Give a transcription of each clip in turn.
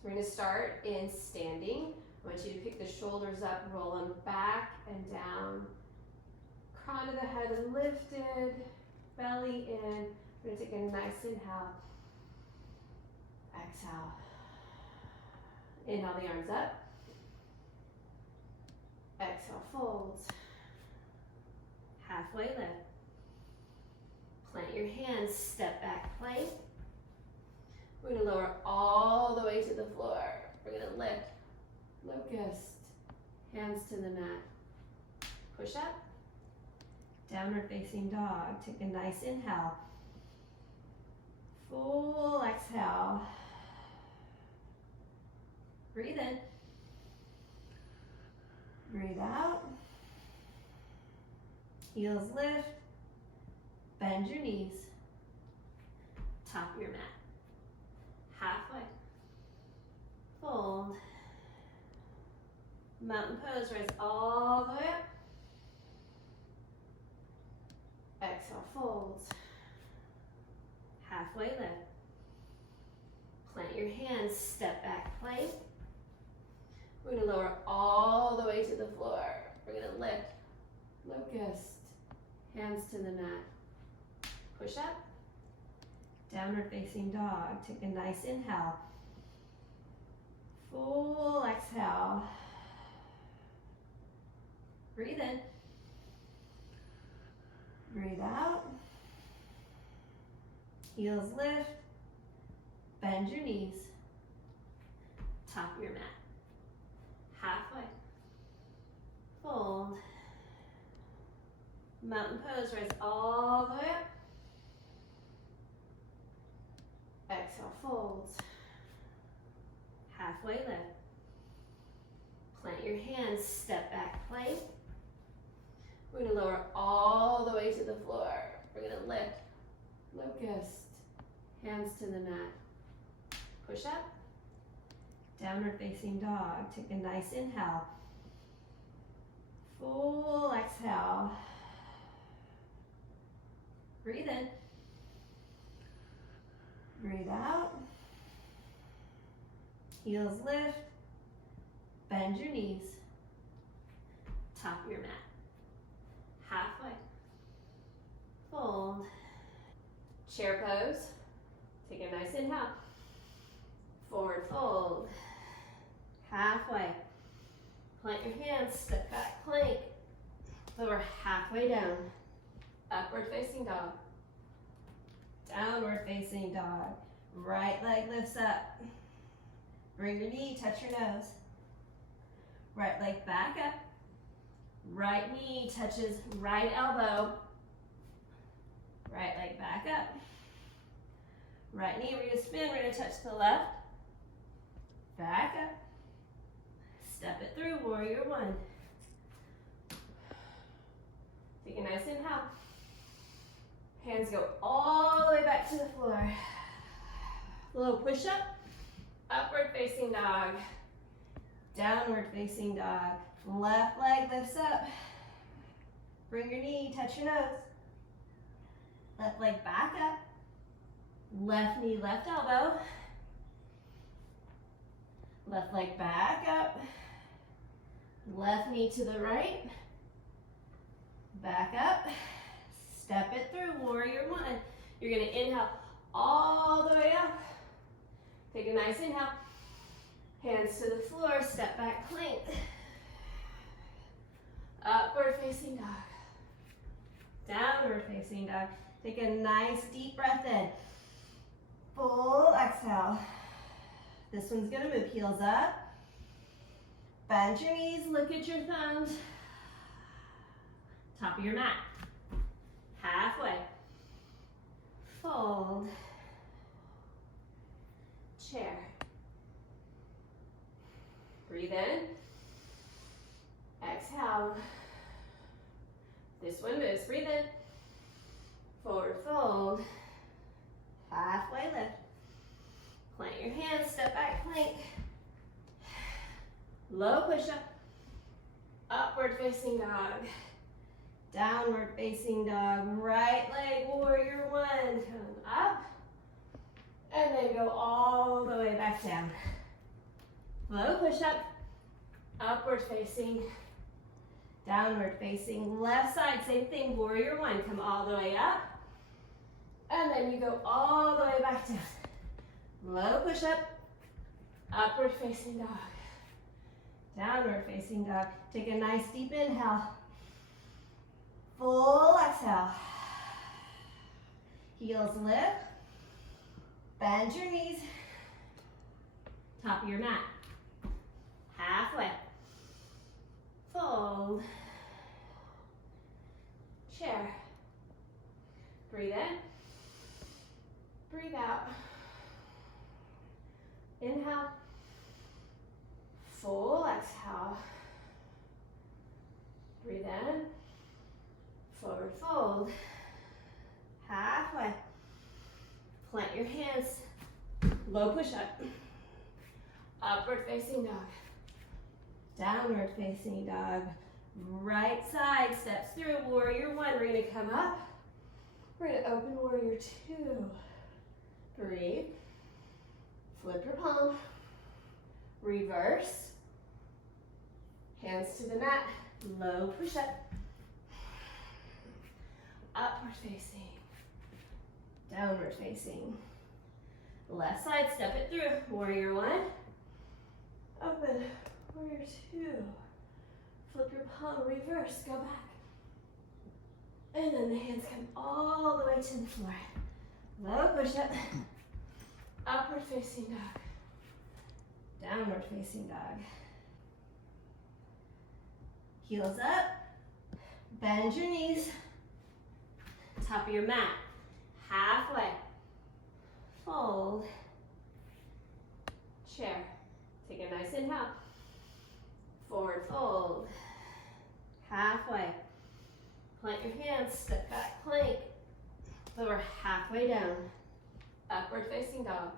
So we're going to start in standing. I want you to pick the shoulders up, roll them back and down. Crown of the head lifted, belly in. We're going to take a nice inhale. Exhale. Inhale the arms up. Exhale, folds. Halfway lift. Plant your hands, step back plank. We're going to lower all the way to the floor. We're going to lift, locust, hands to the mat. Push up, downward facing dog. Take a nice inhale. Full exhale. Breathe in. Breathe out. Heels lift. Bend your knees. Top of your mat. Halfway. Fold. Mountain pose, rise all the way up. Exhale, folds. Halfway lift. Plant your hands, step back plank. We're going to lower all the way to the floor. We're going to lift, locust, hands to the mat. Push up, downward facing dog. Take a nice inhale. Full exhale. Breathe in. Breathe out. Heels lift. Bend your knees. Top of your mat. Halfway. Fold. Mountain pose, rise all the way up. Exhale, folds. Halfway lift. Plant your hands, step back plank. We're going to lower all the way to the floor. We're going to lift, locust, hands to the mat. Push up, downward facing dog. Take a nice inhale. Full exhale. Breathe in. Breathe out. Heels lift. Bend your knees. Top of your mat. Halfway. Fold. Chair pose. Take a nice inhale. Forward fold. Halfway. Plant your hands, step back plank. Lower halfway down. Upward facing dog. Downward facing dog. Right leg lifts up. Bring your knee, touch your nose. Right leg back up. Right knee touches right elbow. Right leg back up. Right knee, we're gonna spin, we're gonna touch the left. Back up. Step it through, warrior one. Take a nice inhale. Hands go all the way back to the floor. Little push up. Upward facing dog. Downward facing dog. Left leg lifts up. Bring your knee, touch your nose. Left leg back up. Left knee, left elbow. Left leg back up. Left knee to the right. Back up. Step it through, warrior one. You're gonna inhale all the way up. Take a nice inhale. Hands to the floor, step back plank. Upward facing dog. Downward facing dog. Take a nice deep breath in. Full exhale. This one's gonna move heels up. Bend your knees, look at your thumbs. Top of your mat. Halfway. Fold. Chair. Breathe in. Exhale. This one moves. Breathe in. Forward fold. Halfway lift. Plant your hands, step back plank. Low push up. Upward facing dog. Downward facing dog. Right leg, warrior one. Come up. And then go all the way back down. Low push-up, upward facing, downward facing. Left side, same thing, warrior one. Come all the way up, and then you go all the way back down. Low push-up, upward facing dog, downward facing dog. Take a nice deep inhale, full exhale. Heels lift, bend your knees, top of your mat. Halfway, fold, chair. Breathe in, breathe out. Inhale, full exhale. Breathe in, forward fold. Halfway. Plant your hands. Low push up. Upward facing dog. Downward facing dog. Right side steps through. Warrior one. We're going to come up. We're going to open warrior two. Breathe. Flip your palm. Reverse. Hands to the mat. Low push up. Upward facing. Downward facing. Left side, step it through. Warrior one. Open. Warrior two. Flip your palm, reverse, go back. And then the hands come all the way to the floor. Low push up. Upward facing dog. Downward facing dog. Heels up. Bend your knees. Top of your mat. Halfway. Fold. Chair. Take a nice inhale. Forward fold. Halfway. Plant your hands, step back plank. Lower halfway down. Upward facing dog.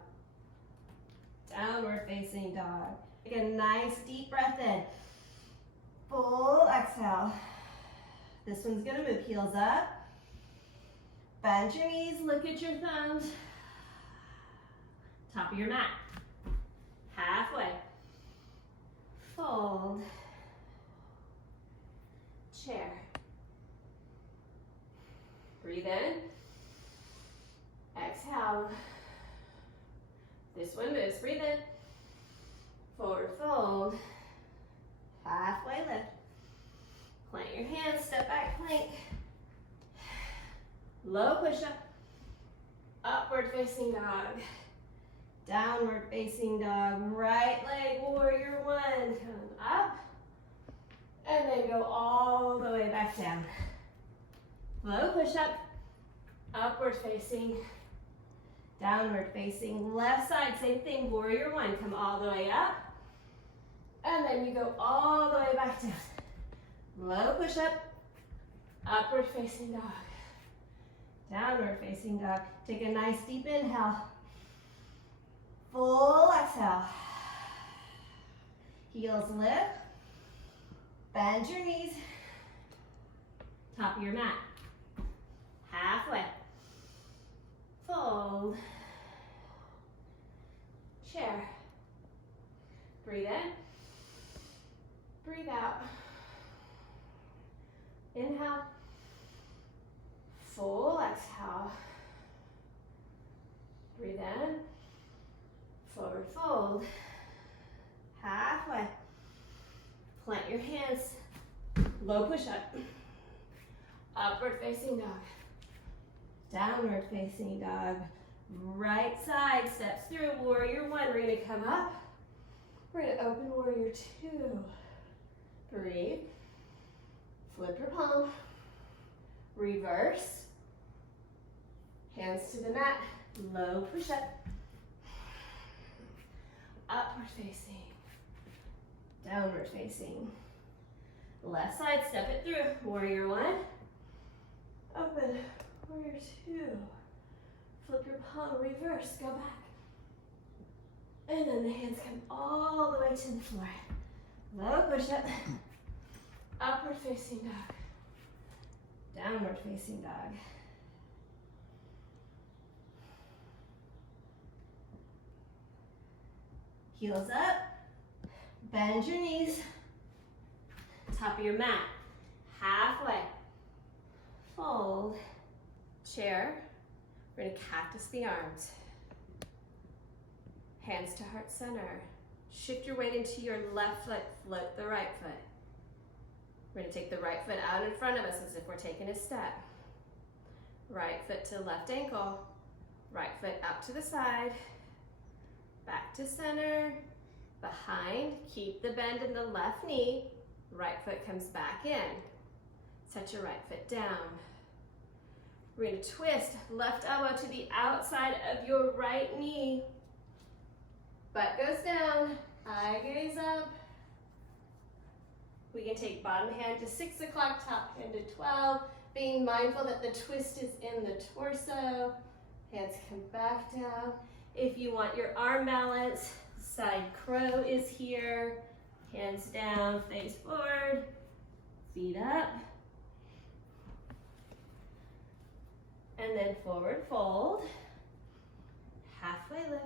Downward facing dog. Take a nice deep breath in. Full exhale. This one's gonna move. Heels up. Bend your knees, look at your thumbs. Top of your mat. Halfway. Fold. Chair. Breathe in. Exhale. This one moves. Breathe in. Forward fold. Halfway lift. Plant your hands, step back plank. Low push up. Upward facing dog. Downward facing dog. Right leg warrior one. Come up. And then go all the way back down. Low push up. Upward facing. Downward facing. Left side, same thing. Warrior one. Come all the way up. And then you go all the way back down. Low push up. Upward facing dog. Downward facing dog. Take a nice deep inhale. Full exhale. Heels lift. Bend your knees. Top of your mat. Halfway. Fold. Chair. Breathe in. Breathe out. Inhale. Full exhale. Breathe in. Forward fold. Halfway. Plant your hands. Low push up. Upward facing dog. Downward facing dog. Right side steps through. Warrior one. We're going to come up. We're going to open warrior two. Breathe. Flip your palm. Reverse. Hands to the mat. Low push up. Upward facing. Downward facing. Left side, step it through. Warrior one. Open. Warrior two. Flip your palm. Reverse. Go back. And then the hands come all the way to the floor. Low push up. Upward facing dog. Downward facing dog. Heels up. Bend your knees. Top of your mat. Halfway. Fold. Chair. We're going to cactus the arms. Hands to heart center. Shift your weight into your left foot. Float the right foot. We're going to take the right foot out in front of us as if we're taking a step. Right foot to left ankle. Right foot out to the side. Back to center. Behind. Keep the bend in the left knee. Right foot comes back in. Set your right foot down. We're going to twist left elbow to the outside of your right knee. Butt goes down. Eye gaze up. We can take bottom hand to 6 o'clock, top hand to 12. Being mindful that the twist is in the torso. Hands come back down. If you want your arm balance, side crow is here. Hands down, face forward, feet up. And then forward fold. Halfway lift.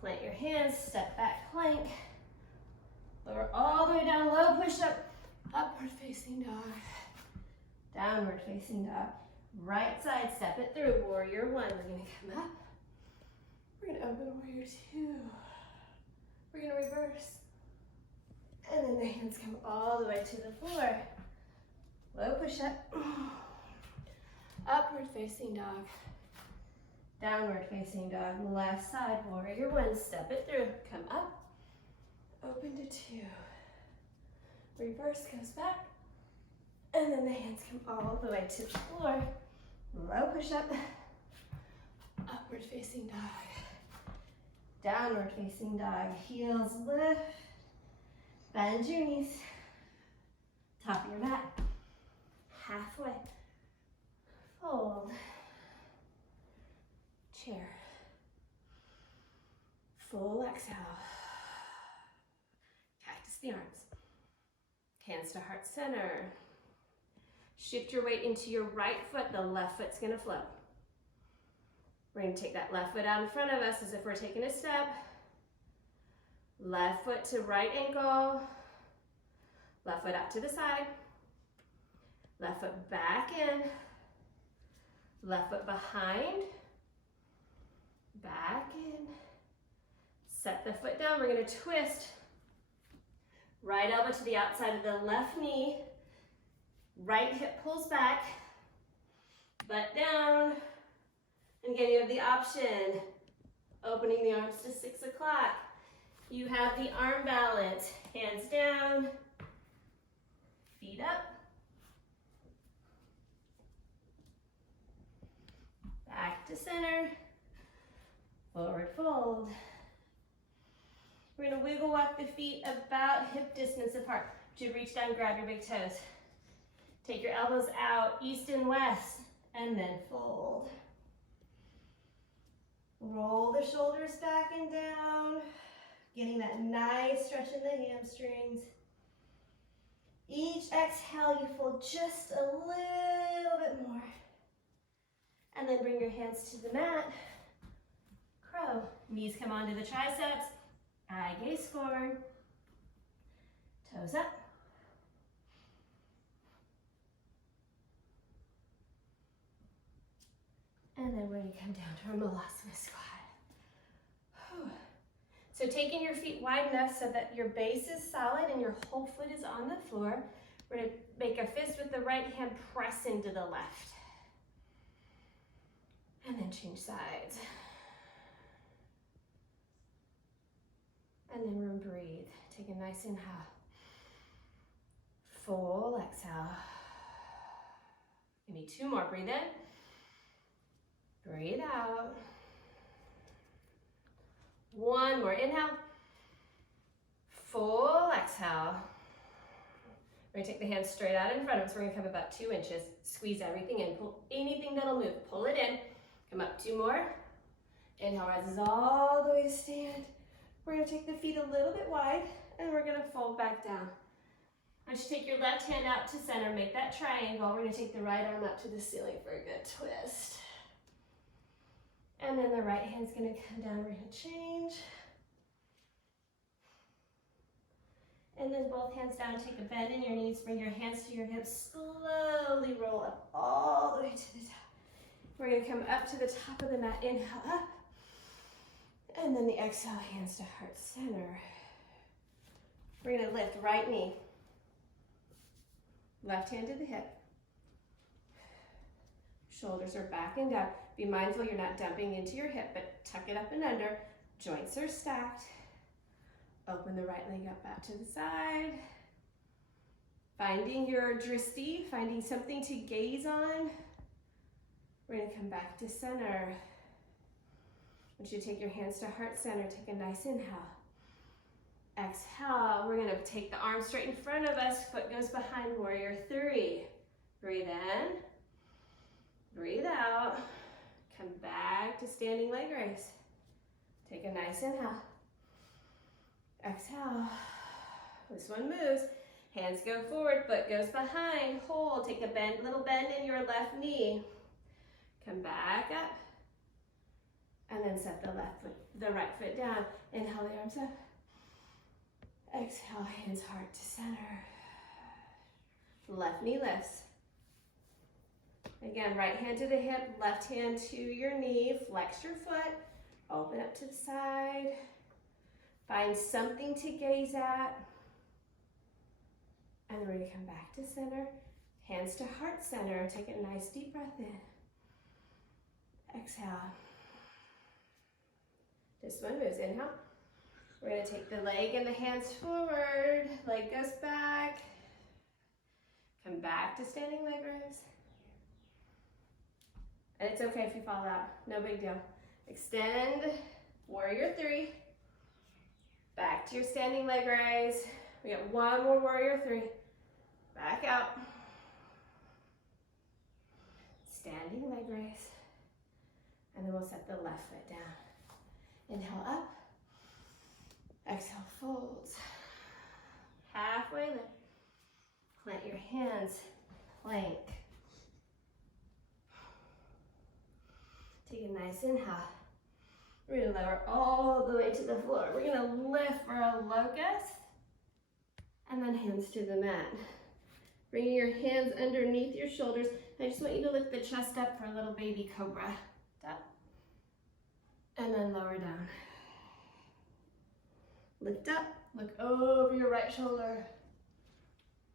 Plant your hands, step back plank. Lower all the way down, low push up. Upward facing dog. Downward facing dog. Right side, step it through. Warrior one. We're going to come up. We're going to open warrior two. We're going to reverse. And then the hands come all the way to the floor. Low push up. Upward facing dog. Downward facing dog. Left side, warrior one. Step it through. Come up. Open to two. Reverse goes back. And then the hands come all the way to the floor. Low push up. Upward facing dog. Downward facing dog. Heels lift. Bend your knees. Top of your mat. Halfway. Fold. Chair. Full exhale. Cactus the arms. Hands to heart center. Shift your weight into your right foot. The left foot's going to float. We're going to take that left foot out in front of us as if we're taking a step. Left foot to right ankle. Left foot out to the side. Left foot back in. Left foot behind. Back in. Set the foot down. We're going to twist. Right elbow to the outside of the left knee. Right hip pulls back. Butt down. And again, you have the option. Opening the arms to 6 o'clock. You have the arm balance. Hands down. Feet up. Back to center. Forward fold. We're going to wiggle walk the feet about hip distance apart. You reach down, grab your big toes. Take your elbows out, east and west, and then fold. Roll the shoulders back and down, getting that nice stretch in the hamstrings. Each exhale, you fold just a little bit more. And then bring your hands to the mat. Crow. Knees come onto the triceps. Eye gaze forward. Toes up. And then we're going to come down to our Malasana squat. Whew. So taking your feet wide enough so that your base is solid and your whole foot is on the floor. We're going to make a fist with the right hand, press into the left. And then change sides. And then we're going to breathe. Take a nice inhale. Full exhale. Give me 2 more. Breathe in. Breathe out. 1 more. Inhale. Full exhale. We're going to take the hands straight out in front of us. We're going to come about 2 inches. Squeeze everything in. Pull anything that'll move. Pull it in. Come up 2 more. Inhale rises all the way to stand. We're going to take the feet a little bit wide, and we're going to fold back down. I want you to take your left hand out to center. Make that triangle. We're going to take the right arm up to the ceiling for a good twist. And then the right hand's going to come down. We're going to change. And then both hands down, take a bend in your knees, bring your hands to your hips, slowly roll up all the way to the top. We're gonna come up to the top of the mat, inhale up, and then the exhale, hands to heart center. We're gonna lift right knee, left hand to the hip. Shoulders are back and down. Be mindful you're not dumping into your hip, but tuck it up and under. Joints are stacked. Open the right leg up back to the side. Finding your drishti, finding something to gaze on. We're gonna come back to center. I want you to take your hands to heart center. Take a nice inhale. Exhale. We're gonna take the arms straight in front of us. Foot goes behind, warrior three. Breathe in. Breathe out. Come back to standing leg raise. Take a nice inhale. Exhale. This one moves. Hands go forward, foot goes behind. Hold. Take a bend, little bend in your left knee. Come back up. And then set the right foot down. Inhale the arms up. Exhale, hands heart to center. Left knee lifts. Again, right hand to the hip, left hand to your knee. Flex your foot. Open up to the side. Find something to gaze at. And then we're going to come back to center. Hands to heart center. Take a nice deep breath in. Exhale. This one moves. Inhale. We're going to take the leg and the hands forward. Leg goes back. Come back to standing leg raise. And it's okay if you fall out. No big deal. Extend. Warrior three. Back to your standing leg raise. We got one more warrior three. Back out. Standing leg raise. And then we'll set the left foot down. Inhale up. Exhale, folds. Halfway lift. Plant your hands. Plank. Take a nice inhale. We're going to lower all the way to the floor. We're going to lift for a locust. And then hands to the mat. Bringing your hands underneath your shoulders. I just want you to lift the chest up for a little baby cobra. Up. And then lower down. Lift up. Look over your right shoulder.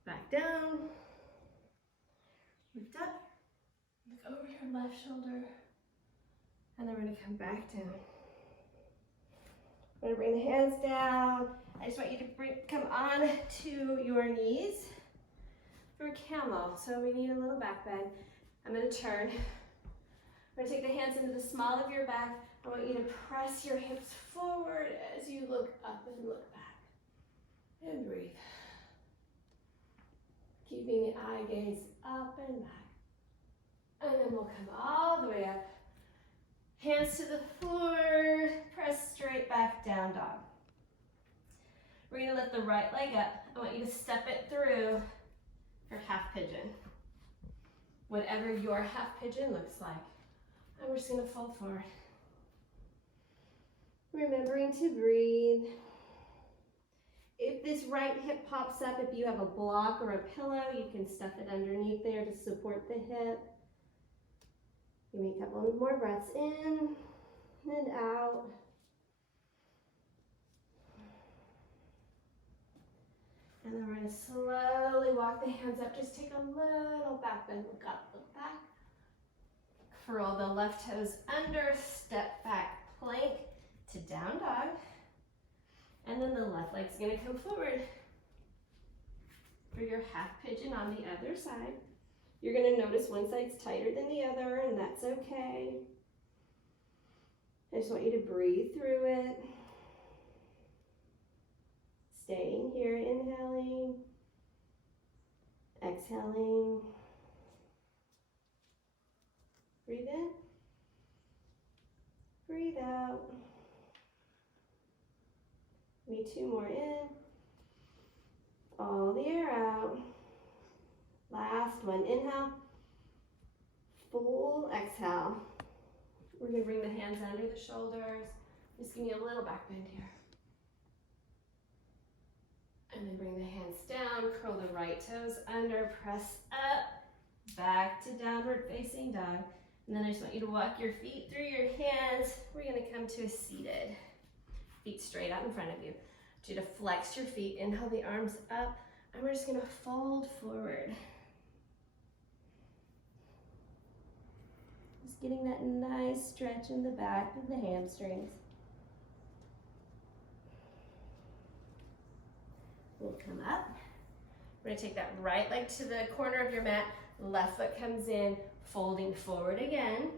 Back down. Lift up. Look over your left shoulder. And then we're going to come back down. We're going to bring the hands down. I just want you to come on to your knees for camel. So we need a little back bend. I'm going to turn. We're going to take the hands into the small of your back. I want you to press your hips forward as you look up and look back. And breathe. Keeping the eye gaze up and back. And then we'll come all the way up. Hands to the floor, press straight back down dog. We're going to lift the right leg up. I want you to step it through for half pigeon. Whatever your half pigeon looks like. And we're just going to fold forward. Remembering to breathe. If this right hip pops up, if you have a block or a pillow, you can stuff it underneath there to support the hip. Give me a couple more breaths in and out. And then we're going to slowly walk the hands up. Just take a little back bend. Look up, look back. Curl the left toes under. Step back, plank to down dog. And then the left leg's going to come forward for your half pigeon on the other side. You're going to notice one side's tighter than the other, and that's okay. I just want you to breathe through it. Staying here, inhaling, exhaling. Breathe in, breathe out. Maybe two more in. All the air out. Last one, inhale, full exhale. We're going to bring the hands under the shoulders. Just give me a little back bend here. And then bring the right toes under, press up, back to downward facing dog. And then I just want you to walk your feet through your hands. We're gonna come to a seated. Feet straight out in front of you. I want you to flex your feet, inhale the arms up, and we're just gonna fold forward. Just getting that nice stretch in the back of the hamstrings. We'll come up. We're gonna take that right leg to the corner of your mat, left foot comes in, folding forward again.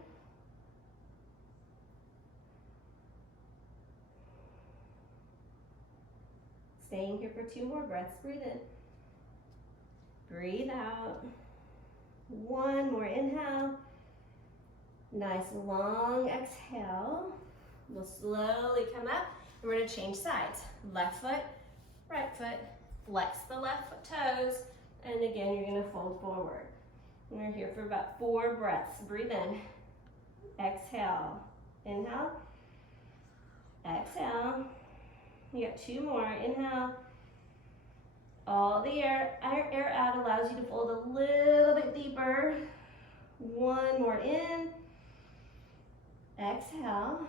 Staying here for 2 more breaths, breathe in. Breathe out. 1 more inhale. Nice long exhale. We'll slowly come up and we're gonna change sides. Left foot, right foot, flex the left foot toes, and again, you're gonna fold forward. We're here for about 4 breaths. Breathe in, exhale, inhale, exhale. You got 2 more, inhale. All the air out allows you to fold a little bit deeper. 1 more in, exhale.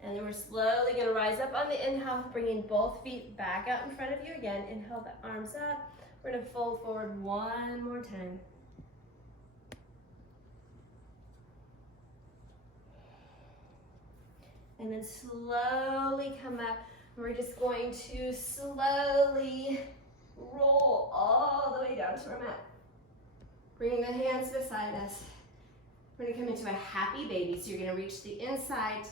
And then we're slowly gonna rise up on the inhale, bringing both feet back out in front of you again. Inhale the arms up. We're gonna fold forward 1 more time. And then slowly come up. We're just going to slowly roll all the way down to our mat. Bring the hands beside us. We're gonna come into a happy baby. So you're gonna reach the inside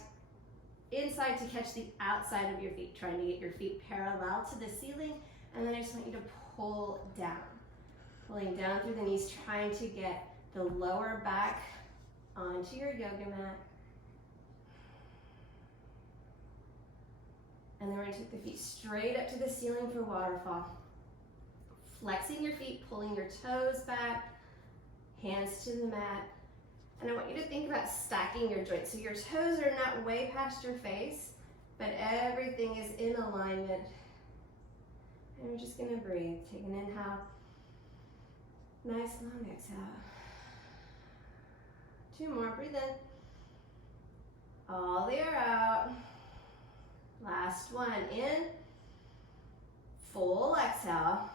to catch the outside of your feet, trying to get your feet parallel to the ceiling. And then I just want you to pull down. Pulling down through the knees, trying to get the lower back onto your yoga mat. And then we're gonna take the feet straight up to the ceiling for waterfall. Flexing your feet, pulling your toes back, hands to the mat. And I want you to think about stacking your joints. So your toes are not way past your face, but everything is in alignment. And we're just gonna breathe. Take an inhale. Nice long exhale. 2 more, breathe in. All the air out. Last one, in. Full exhale.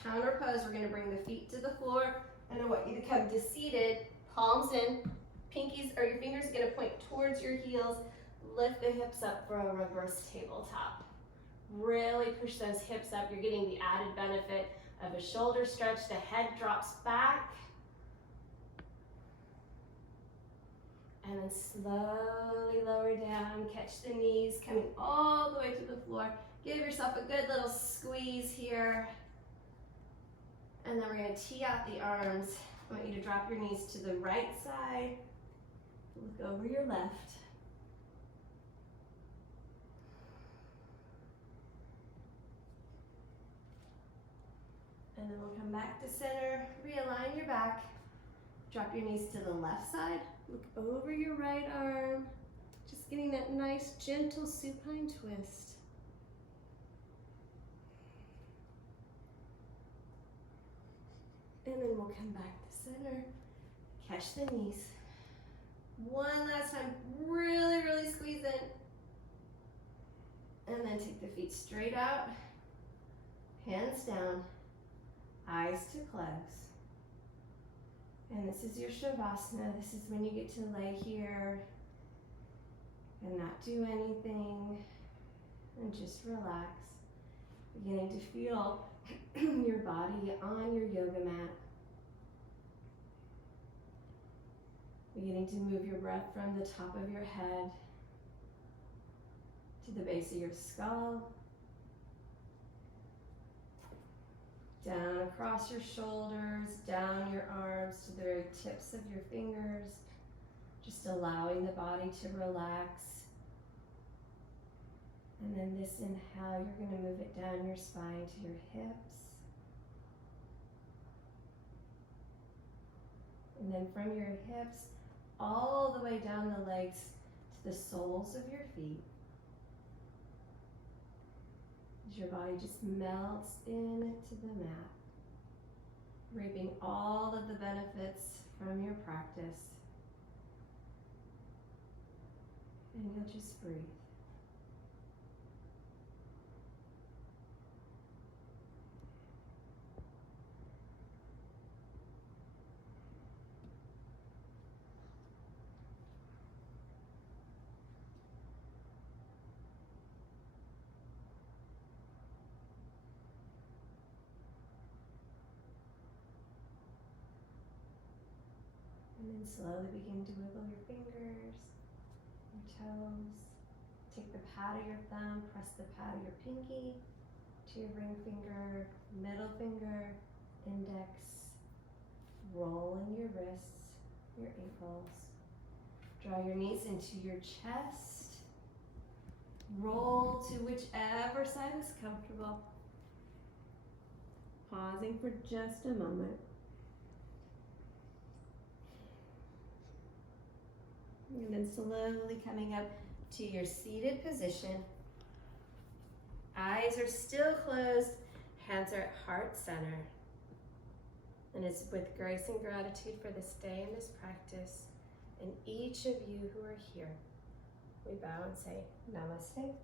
Counter pose, we're gonna bring the feet to the floor, and I want you to come to seated, palms in, pinkies or your fingers are gonna point towards your heels. Lift the hips up for a reverse tabletop. Really push those hips up. You're getting the added benefit of a shoulder stretch. The head drops back. And then slowly lower down, catch the knees, coming all the way to the floor. Give yourself a good little squeeze here. And then we're gonna tee out the arms. I want you to drop your knees to the right side. Look over your left. And then we'll come back to center, realign your back. Drop your knees to the left side. Look over your right arm. Just getting that nice, gentle supine twist. And then we'll come back to center. Catch the knees. One last time, really, really squeeze in. And then take the feet straight out, hands down, eyes to close. And this is your Shavasana. This is when you get to lay here and not do anything and just relax. Beginning to feel your body on your yoga mat. Beginning to move your breath from the top of your head to the base of your skull. Down across your shoulders, down your arms to the very tips of your fingers. Just allowing the body to relax. And then this inhale, you're going to move it down your spine to your hips. And then from your hips, all the way down the legs to the soles of your feet. as your body just melts into the mat, reaping all of the benefits from your practice. And you'll just breathe. And then slowly begin to wiggle your fingers, your toes. Take the pad of your thumb, press the pad of your pinky to your ring finger, middle finger, index. Rolling your wrists, your ankles. Draw your knees into your chest. Roll to whichever side is comfortable. Pausing for just a moment. And then slowly coming up to your seated position. Eyes are still closed, hands are at heart center. And it's with grace and gratitude for this day and this practice, and each of you who are here, we bow and say namaste.